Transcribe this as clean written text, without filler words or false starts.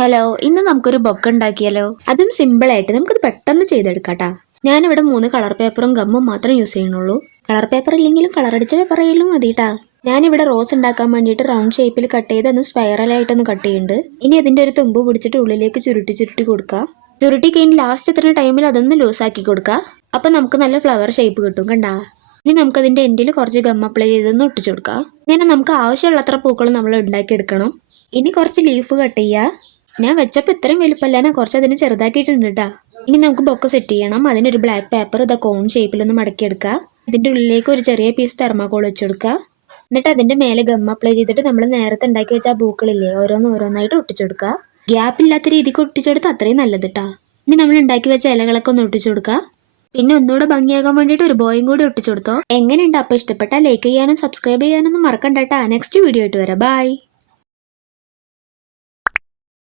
Hello, ഇന്ന് നമുക്കൊരു bouquet ഉണ്ടാക്കിയാലോ? അതും സിമ്പിൾ ആയിട്ട് നമുക്കത് പെട്ടെന്ന് ചെയ്തെടുക്കാട്ടാ. ഞാനിവിടെ 3 കളർ പേപ്പറും ഗമ്മും മാത്രം യൂസ് ചെയ്യുന്നുള്ളൂ. കളർ പേപ്പർ ഇല്ലെങ്കിലും കളർ അടിച്ച പേപ്പർ ആയാലും മതിട്ടാ. ഞാനിവിടെ റോസ് ഉണ്ടാക്കാൻ വേണ്ടിയിട്ട് റൗണ്ട് ഷേപ്പിൽ കട്ട് ചെയ്ത് ഒന്ന് സ്പൈറലായിട്ടൊന്ന് കട്ട് ചെയ്യുന്നുണ്ട്. ഇനി അതിന്റെ ഒരു തുമ്പ് പിടിച്ചിട്ട് ഉള്ളിലേക്ക് ചുരുട്ടി കൊടുക്കുക. ചുരുട്ടി കഴിഞ്ഞ് ലാസ്റ്റ് എത്തുന്ന ടൈമിൽ അതൊന്ന് ലൂസാക്കി കൊടുക്കുക. അപ്പൊ നമുക്ക് നല്ല ഫ്ലവർ ഷേപ്പ് കിട്ടും. കണ്ടാ? ഇനി നമുക്ക് അതിന്റെ എൻഡിൽ കുറച്ച് ഗം അപ്ലൈ ചെയ്തൊന്ന് ഒട്ടിച്ചു കൊടുക്കാം. ഇങ്ങനെ നമുക്ക് ആവശ്യമുള്ളത്ര പൂക്കൾ നമ്മൾ ഉണ്ടാക്കിയെടുക്കണം. ഇനി കുറച്ച് ലീഫ് കട്ട് ചെയ്യുക. ഞാൻ വെച്ചപ്പോൾ ഇത്രയും വലുപ്പമല്ല, ഞാൻ കുറച്ച് അതിന് ചെറുതാക്കിയിട്ടുണ്ട് കേട്ടാ. ഇനി നമുക്ക് ബൊക്ക സെറ്റ് ചെയ്യണം. അതിനൊരു ബ്ലാക്ക് പേപ്പർ കോൺ ഷേപ്പിലൊന്ന് മടക്കിയെടുക്കുക. ഇതിന്റെ ഉള്ളിലേക്ക് ഒരു ചെറിയ പീസ് തെർമാക്കോൾ വെച്ചെടുക്കുക. എന്നിട്ട് അതിന്റെ മേലെ ഗം അപ്ലൈ ചെയ്തിട്ട് നമ്മൾ നേരത്തെ ഉണ്ടാക്കി വെച്ച ആ പൂക്കളില്ലേ, ഓരോന്നായിട്ട് ഒട്ടിച്ചെടുക്കുക. ഗ്യാപ്പ് ഇല്ലാത്ത രീതിക്ക് ഒട്ടിച്ചെടുത്ത് അത്രയും നല്ലത് കേട്ടാ. ഇനി നമ്മൾ ഉണ്ടാക്കി വെച്ച ഇലകളൊക്കെ ഒന്ന് ഒട്ടിച്ചു കൊടുക്കുക. പിന്നെ ഒന്നുകൂടെ ഭംഗിയാകാൻ വേണ്ടിയിട്ട് ഒരു ബോയും കൂടി ഒട്ടിച്ചു കൊടുത്തോ. എങ്ങനെയുണ്ട്? അപ്പോൾ ഇഷ്ടപ്പെട്ടാൽ ലൈക്ക് ചെയ്യാനും സബ്സ്ക്രൈബ് ചെയ്യാനൊന്നും മറക്കണ്ട കേട്ടാ. നെക്സ്റ്റ് വീഡിയോ ആയിട്ട് വരാം. ബൈ.